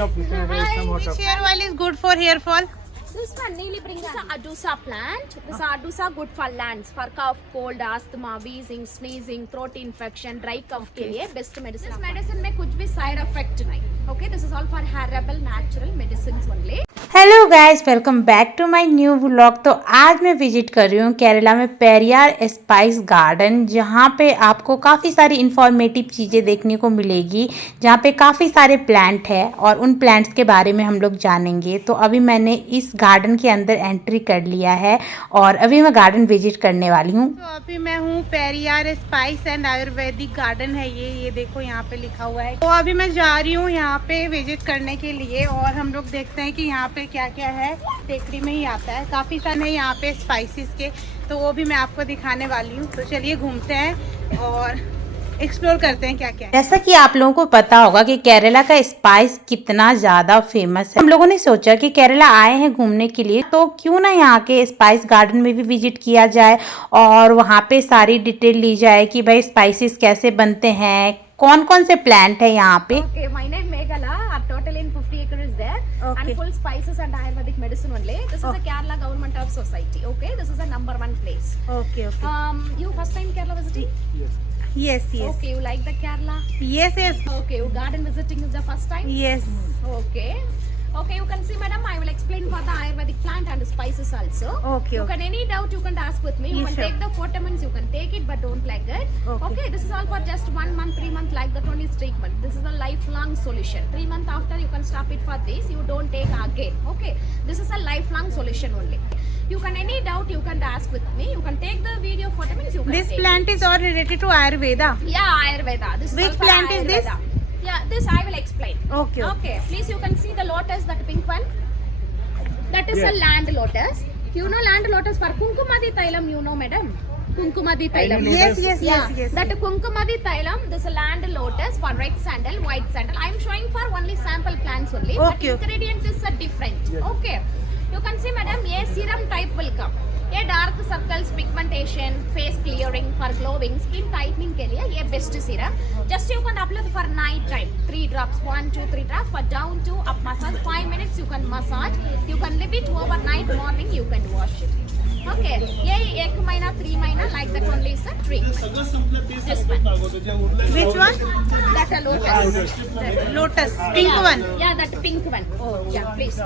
many of some hot Which hair oil is good for hair fall? This one, Neeli bring this is Adusa plant. This Adusa good for lungs, for cough, cold, asthma, wheezing, sneezing, throat infection, dry cough के लिए best medicine. This medicine में कुछ भी side effect नहीं. Okay, this is all for herbal natural medicines only. Hello guys, welcome back to my new vlog. तो आज मैं visit कर रही हूँ केरला में पेरियार स्पाइस गार्डन, जहाँ पे आपको काफ़ी सारी इंफॉर्मेटिव चीज़ें देखने को मिलेगी, जहाँ पे काफ़ी सारे प्लांट है और उन प्लांट्स के बारे में हम लोग जानेंगे। तो अभी मैंने इस गार्डन के अंदर एंट्री कर लिया है और अभी मैं गार्डन विजिट करने वाली हूँ। तो अभी मैं हूँ Periyar spice and Ayurvedic garden है ये देखो यहाँ पे लिखा हुआ है। तो अभी मैं जा रही हूँ यहाँ पे विजिट करने के लिए और हम लोग देखते हैं कि यहाँ पे क्या क्या है। टेकरी में ही आता है, काफ़ी सारे यहाँ पे स्पाइसेस के, तो वो भी मैं आपको दिखाने वाली हूँ। तो चलिए घूमते हैं और एक्सप्लोर करते हैं क्या क्या है। जैसा कि आप लोगों को पता होगा कि केरला का स्पाइस कितना ज़्यादा फेमस है। हम लोगों ने सोचा कि केरला आए हैं घूमने के लिए, तो क्यों ना यहाँ के स्पाइस गार्डन में भी विजिट किया जाए और वहाँ पे सारी डिटेल ली जाए कि भाई स्पाइसेस कैसे बनते हैं, कौन कौन से प्लांट है यहाँ पे। Okay, my name Meghala. Our total in 50 acres is there. Okay. And full spices and Ayurvedic medicine only. This is a Kerala Government of Society. Okay, this is a #1 place. Okay. You first time Kerala visiting? Yes. Okay, you like the Kerala? Yes. Okay, you garden visiting is the first time? Yes. Okay, you can see, madam, I will explain for the Ayurvedic plant and spices also. Okay. You can any doubt you can ask with me. You Yes, can sure. take the vitamins, you can take it, but don't like it. Okay. This is all for just 1 month, 3 months, like that only is treatment. This is a lifelong solution. 3 months after you can stop it for this. You don't take again. Okay, this is a lifelong solution only. You can any doubt you can ask with me. You can take the video vitamins. You can. This take plant is all related to Ayurveda. it. Yeah, Ayurveda. This is Which all for plant is this? Ayurveda. Yeah, this I will explain. Okay. Please, you can see the lotus, that pink one. That is a land lotus. You know land lotus for Kunkumadi Thailam, you know, madam? Kunkumadi Thailam. Yes. That Kunkumadi Thailam, this is a land lotus for red sandal, white sandal. I am showing for only sample plants only. Okay. But ingredient is different. Okay. You can see, madam, a serum type will come. ये dark circles, pigmentation, face clearing, for glowing, skin tightening के लिए ये best serum. Just you can apply for night time 3 drops, 1 2 3 drops for down to up massage 5 minutes. You can massage, you can leave it overnight, morning you can wash it. Okay, ये 1 महीना 3 महीना like that only is a treatment. This one. Which one? That a lotus. Lotus. Pink one. Yeah, that pink one. Oh, yeah, please.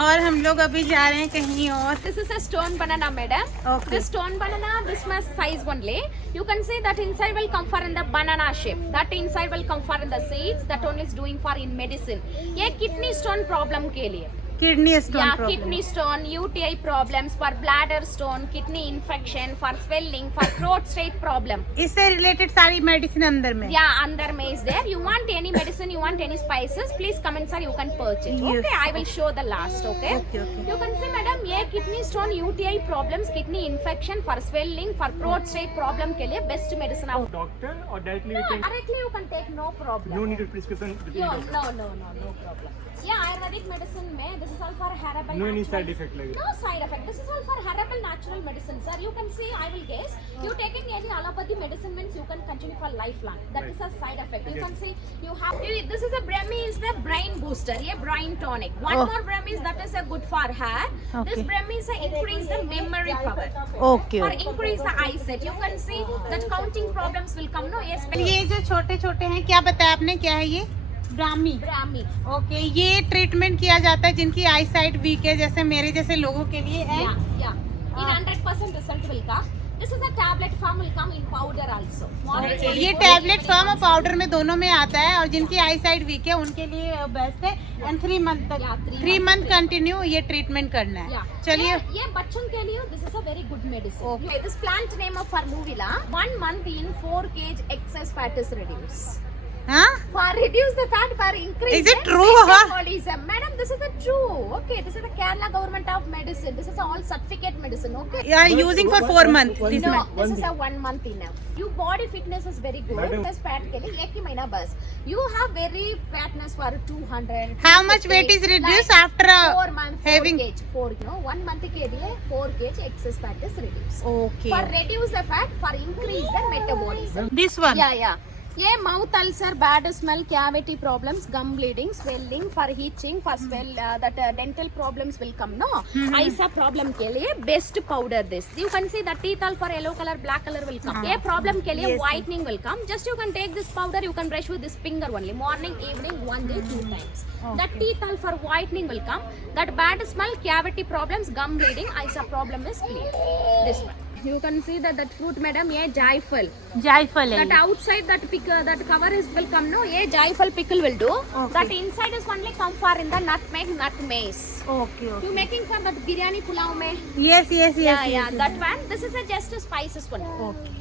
और हम लोग अभी जा रहे हैं कहीं और। This is a stone banana, madam. Okay. This stone banana, this much size only. You can see that inside will come for in the banana shape. That inside will come for in the seeds. That only is doing for in medicine. ये kidney stone problem के लिए. Kidney stone Yeah, problem. kidney stone, UTI problems, for bladder stone, kidney infection, for swelling, for throat state problem. इससे related सारी medicine अंदर में। Yeah, under me is there. You want any medicine, you want any spices, please come in, sir, you can purchase. Yes. Okay, I will show the last, okay? Okay. You can see, madam, ये kidney stone, UTI problems, kidney infection, for swelling, for throat state problem के लिए best medicine of. doctor or directly No, we can directly you can take, no problem. no need a prescription with the No, doctor. no problem. Yeah, Ayurvedic medicine में this is all for herbal. No any natural- side effect like No side effect. This is all for herbal natural medicine, sir. You can see, I will guess. You taking any allopathy medicine means you can continue for lifelong. That is a side effect. You can see you have. This is a Brahmi is the brain booster. Yeah, brain tonic. One more Brahmi is that is a good for hair. This Okay. Brahmi is a increase the memory power. Okay. For increase the eyesight. You can see that counting problems will come. No, yes. ये जो छोटे छोटे हैं, क्या बताया आपने, क्या है ये? ब्राह्मी। Brahmi. ओके, ये ट्रीटमेंट किया जाता है जिनकी आई साइट वीक है, जैसे मेरे जैसे लोगों के लिए है। Yeah. In 100% result will come. This is a tablet form will come in powder also. ये टैबलेट फॉर्म और पाउडर में दोनों में आता है और जिनकी आई साइट वीक है उनके लिए बेस्ट है। एंड 3 मंथ तक, Yeah, 3 मंथ कंटिन्यू ये ट्रीटमेंट करना है। Yeah. चलिए। ये बच्चों के लिए this is a very good medicine. Okay. This plant name of formula 1 month in 4 kg excess fat is reduced. हाँ? For reduce the fat, for increase Is it the true, huh? metabolism. Madam, this is a true. Okay, this is the Kerala Government of Medicine. This is all certificate medicine. Okay. You are using for 4 months. One This No, month. this is a 1 month enough. You body fitness is very good. Madam. This fat के लिए 1 ही महीना बस. You have very fatness for 200. How much weight is 250, reduced like after 4 months, 4 having? kg. 4, you know, 1 month के लिए 4 kg excess fat is reduced. Okay. For reduce the fat, for increase the metabolism. This one. Yeah. ये mouth ulcer, bad smell, cavity problems, gum bleeding, swelling, for itching, for dental problems will come. No, eyes problem के लिए best powder this. You can see the teeth all for yellow color, black color will come. ये problem के लिए whitening will come. Just you can take this powder, you can brush with this finger only. Morning, evening, 1 day, 2 times. The teeth all for whitening will come. That bad smell, cavity problems, gum bleeding, eyes problem is clear. This one. You can see that fruit, madam, ये जायफल. जायफल है That outside that that cover is will come. No, ये जायफल pickle will do. That inside is only come for in the nutmeg, nut mace. Okay You making for that biryani pulao mein? Yes yes Yeah. That one. This is a just a spices one.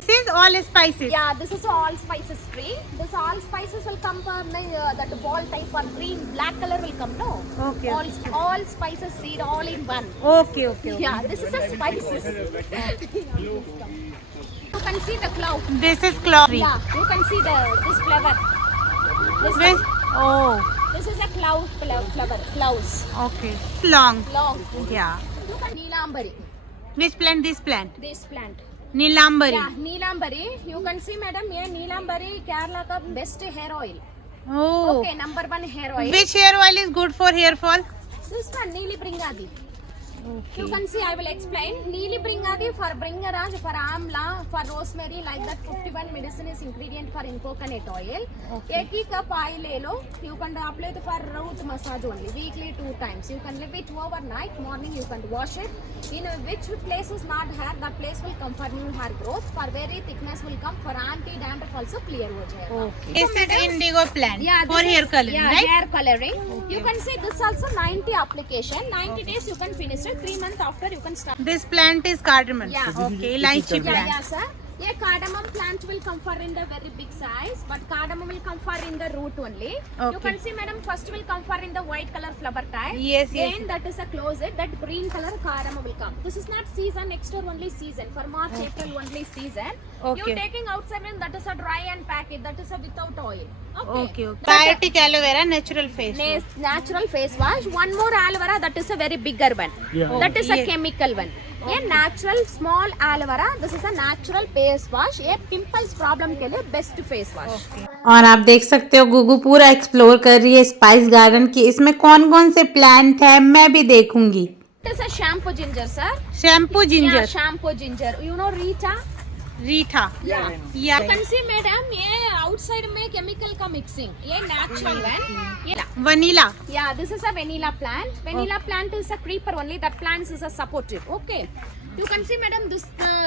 This is all spices Yeah, this is a all spices tree. This all spices will come for that ball type for green, black color will come. No. Okay. All spices seed all in one. Okay okay Yeah, this is a spices. You can see the cloud. This is cloudy Yeah, you can see this flower. This which one. Oh This is a flower. Clouds. Okay long Long. Yeah You can Neelambari. Which plant this plant This plant. Neelambari Yeah, Neelambari. You can see, madam. ये Neelambari Kerala का best hair oil. Oh Okay, number 1 hair oil. which hair oil is good for hair fall This one Neeli Bringadi. You can see, I will explain. Neeli Bringadi for Bringaraj, for Amla, for rosemary, like that 51 medicine is ingredient for in coconut oil. एक ही cup oil ले लो. You can apply it for root massage only. Weekly 2 times. You can leave it overnight. Morning you can wash it. In which place is not hair, that place will come for new hair growth. For very thickness will come. For anti-dandruff also clear हो जाएगा. okay this is indigo plant Yeah, for this hair is- coloring yeah, right hair coloring. You can see this also 90 application. 90 days you can finish it. 3 months after you can start. this plant is cardamom Yeah. okay elaichi Yeah, plant yeah, sir. Yeah, cardamom plant will come for in the very big size, but cardamom will come for in the root only. You Okay. can see, madam, first will come for in the white color flower type. Yes, yes. Then that is a closet. That green color cardamom will come. This is not season, next year only season. For March, April only season. Okay. You taking outside and that is a dry and pack it. That is a without oil. okay okay biotic aloe vera natural face wash. Natural face wash. One more aloe vera, that is a very bigger one. Yeah. That is a yes. chemical one. ये natural small aloe vera. This is a natural face wash. ये pimples problem के लिए best face wash. और आप देख सकते हो गुगु पूरा एक्सप्लोर कर रही है स्पाइस गार्डन की इसमें कौन कौन से प्लांट है मैं भी देखूंगी It is a shampoo ginger, sir. Shampoo Yeah, ginger shampoo ginger. You know Rita? Reetha Yeah. या You can see, madam, ये outside में chemical का mixing. ये natural one. ये vanilla Yeah, this is a vanilla plant. Vanilla plant is a creeper only. That plant is a supportive. Okay. You can see, madam, this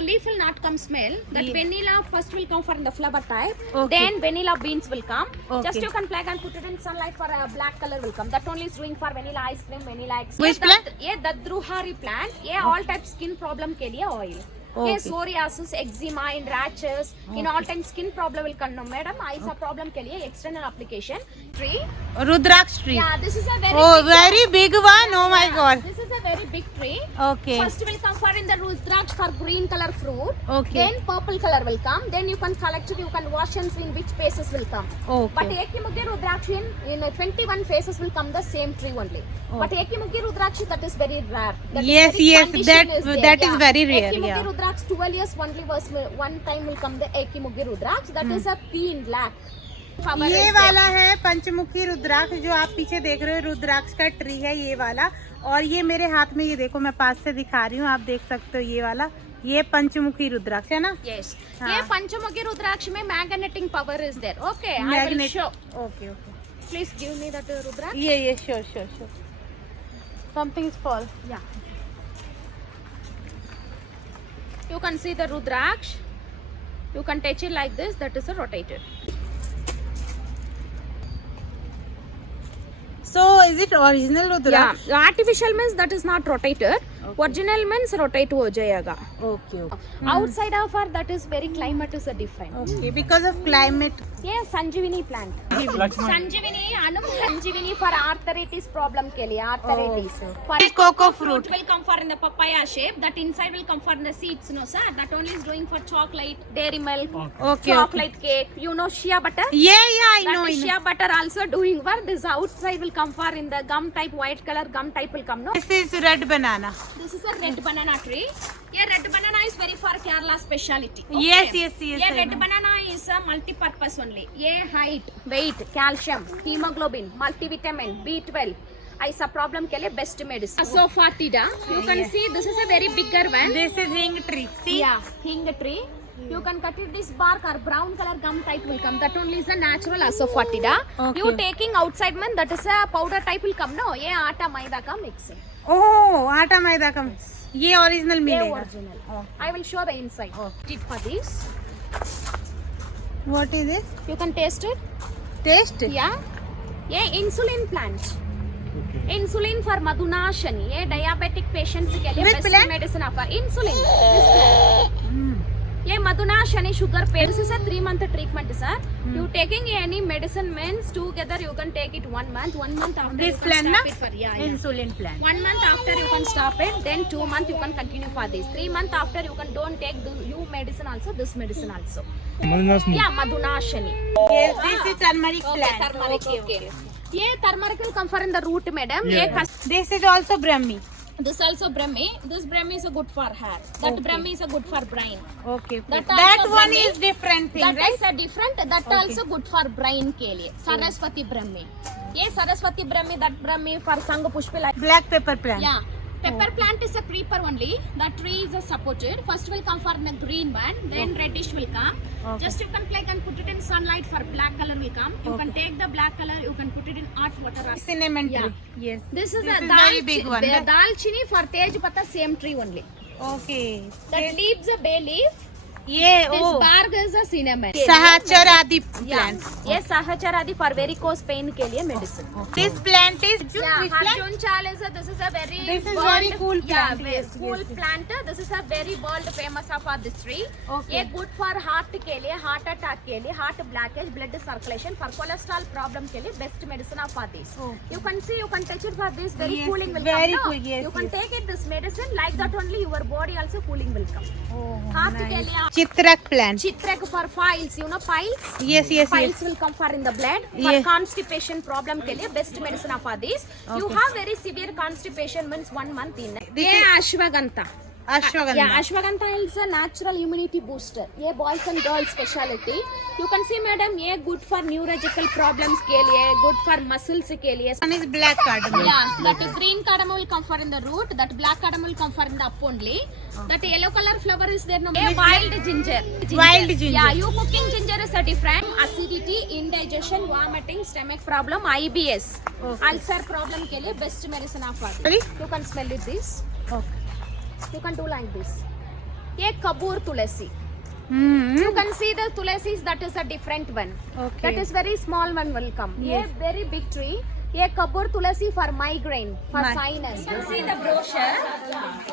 leaf will not come smell. That vanilla first will come for the flower type. Okay. Then vanilla beans will come. Okay. Just you can pluck and put it in sunlight for a black color will come. That only is doing for vanilla ice cream, vanilla ice cream. Which plant? ये Dadruhari plant. ये all type skin problem के लिए oil. Okay. ये psoriasis, eczema, in rashes, in all time skin problem will come. No, madam, eyes problem के लिए external application. Tree. Rudraksha tree Yeah, this is a very oh big very big one oh my god This is a very big tree. okay First will come for in the Rudraksh for green color fruit. Okay. Then purple color will come. Then you can collect it. You can wash and see in which phases will come. But okay Ekimuggi Rudraksh in 21 phases will come the same tree only. But Ekimuggi Rudraksh that is very rare. That is Yes, very yes, condition that- is there. that is very rare, Ekimuggi yeah. Rudraksh 12 years only was one time will come the Ekimuggi Rudraksh. That is a pea in black. Power ये is वाला है पंचमुखी रुद्राक्ष जो आप पीछे देख रहे हो रुद्राक्ष का ट्री है ये वाला और ये मेरे हाथ में ये देखो मैं पास से दिखा रही हूँ आप देख सकते हो ये वाला ये पंचमुखी रुद्राक्ष है ना Yes. हाँ. ये पंचमुखी रुद्राक्ष में magnetic power is there. Okay, I will magnet show. Okay okay Please give me that Rudraksh. ये sure sure sure something is fall Yeah. You can see the Rudraksh. You can touch it like this. That is a rotated. So is it original rudraksha Yeah. Artificial means that is not rotated. Original means rotate हो जाएगा. Okay Outside of her that is very climate is a different. Okay because of climate ये संजीवनी plant. Lakshman. Sanjeevani Anu Sanjeevani for arthritis problem के लिए arthritis. Okay. For This cocoa fruit. will come for in the papaya shape. That inside will come for in the seeds. No sir. That only is doing for chocolate, dairy milk, Okay, chocolate cake. You know shea butter. ये I That know is shea butter also doing for this outside will come for in the gum type white color gum type will come no. This is red banana This is a red banana tree. Yeah, red banana is very for Kerala speciality. Yes, yes, yes. Yeah, red banana is a multi-purpose only. Yeah, height, weight, calcium, hemoglobin, multivitamin, B12. ऐसा problem के लिए best medicine. Asafoetida. You can see this is a very bigger one. This is hing tree. See? Yeah, hing tree. You can cut it this bark or brown color gum type will come. That only is a natural Asafoetida. Okay. You taking outside man, that is a powder type will come. No, ये आटा मैदा का mix है. Oh, आटा मैदा का mix. ये original ये मिलेगा. original. I will show the inside. It for this. What is this? You can taste it. Taste? Yeah. ये insulin plant. Insulin for Madhunashani. ये diabetic patients के लिए Which best plant? medicine offer. Insulin. This plant. ये Madhunashani sugar pain. This is a 3-month treatment, sir. You taking any medicine means together you can take it 1 month. 1 month after This you can plant, stop na? it for yeah. Insulin plant. 1 month after you can stop it. Then 2 months you can continue for this. 3 months after you can don't take you medicine also. This medicine also. Yeah, Madhunashani. Yes, this is turmeric plant. Turmeric. Okay. ये turmeric will come for in the root, madam. Yeah. This is also Brahmi. This also Brahmi. This Brahmi is a good for hair. That Okay. Brahmi is a good for brain. Okay. That That also one Brahmi. is different thing, That right? is a different. That also good for brain के लिए. Saraswati Brahmi. ये Saraswati Brahmi. That Brahmi for Sangha Pushpa like. Black pepper plant. Yeah. Pepper plant is a creeper only. That tree is a supported. First will come for the green one. Then reddish will come. Okay. Just you can pluck and put it in sunlight for black color will come. You can take the black color. You can put it in hot water. Cinnamon Yeah. tree. Yes. This is This a is very big one, right? dalchini for tej pata same tree only. Okay. That leaves a bay leaf. ये This O bark is a cinnamon. सहचर आदि Yeah. plant. ये सहचर आदि for varicose pain के लिए medicine. This plant is Yeah, which plant? Harjunchal is a, this is a very This is bold, very cool plant. Yeah, Yes, cool yes. plant. This is a very bold famous of this tree. Okay. ये good for heart के लिए, heart attack के लिए, heart blockage, blood circulation for cholesterol problem के लिए best medicine of this. Oh. You can see, you can touch it for this very Yes, cooling will very come. cool, yes, You can yes. take it this medicine like that only your body also cooling will come. Oh, Heart के nice. लिए चित्रक plant. चित्रक for files, you know files. Yes, yes, Files yes. will come for in the blood. For Yes. constipation problem के लिए best medicine of this. You Okay. have very severe constipation means 1 month in. This ये is- ashwagandha. Ashwagandha. Yeah, ashwagandha is a natural immunity booster. ये boys and girls specialty. You can see madam ये good for neurological problems के लिए, good for muscles के लिए. One is black cardamom. Yeah, that green cardamom will come for in the root. That black cardamom will come for in the up only. That yellow color flower is there. No, wild ginger. Wild ginger. Yeah, you cooking ginger is a different acidity, indigestion, vomiting, stomach problem, IBS, Okay. ulcer problem के लिए best medicine of all. Sorry? You can smell it this. Okay. You can do like this. ये कपूर तुलसी. Hmm. You can see the tulsis, that is a different one. Okay. That is very small one will come. Yes. ये very big tree. ये कपूर तुलसी for migraine, for Mi- sinus. You can see the brochure.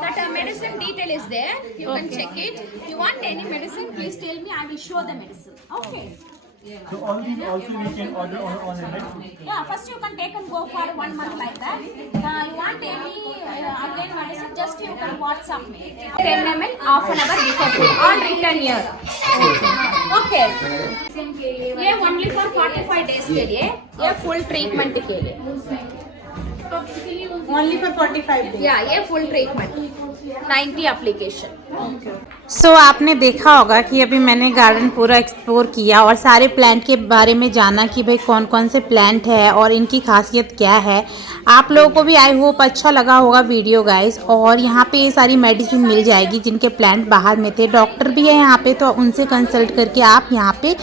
That medicine detail is there. You can check it. You want any medicine, please tell me. I will show the medicine. Okay. So all these also we can order online, right? Yeah, first you can take and go for 1 month like that. You want any again medicine, just you can WhatsApp me. 10 ml, half an hour before food. All written here. Okay. ये only for 45 days के लिए, ये full treatment के लिए. Only for 45 days. Yeah, ये full treatment. 90 application. सो आपने देखा होगा कि अभी मैंने गार्डन पूरा एक्सप्लोर किया और सारे प्लांट के बारे में जाना कि भाई कौन कौन से प्लांट है और इनकी खासियत क्या है। आप लोगों को भी आई होप अच्छा लगा होगा वीडियो गाइस। और यहाँ पे ये सारी मेडिसिन मिल जाएगी जिनके प्लांट बाहर में थे। डॉक्टर भी है यहाँ पे, तो उनसे कंसल्ट करके आप यहाँ पे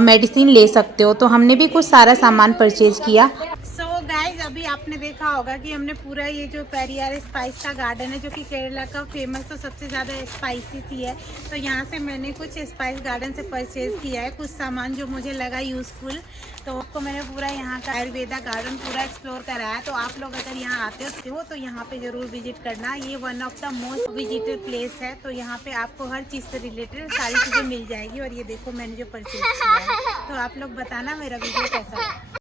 मेडिसिन ले सकते हो। तो हमने भी कुछ सारा सामान परचेज किया। सो गाइज अभी आपने देखा होगा कि हमने पूरा ये जो पेरियार स्पाइस का गार्डन है जो कि केरला का फेमस तो सबसे ज़्यादा स्पाइसी ही है, तो यहाँ से मैंने कुछ स्पाइस गार्डन से परचेज किया है कुछ सामान जो मुझे लगा यूज़फुल। तो आपको मैंने पूरा यहाँ का आयुर्वेदा गार्डन पूरा एक्सप्लोर कराया। तो आप लोग अगर यहाँ आते हो तो यहाँ पे ज़रूर विजिट करना। ये one of the most visited place है। तो यहाँ पे आपको हर चीज़ से रिलेटेड सारी चीज़ें मिल जाएगी। और ये देखो मैंने जो परचेज किया है। तो आप लोग बताना मेरा वीडियो कैसा है।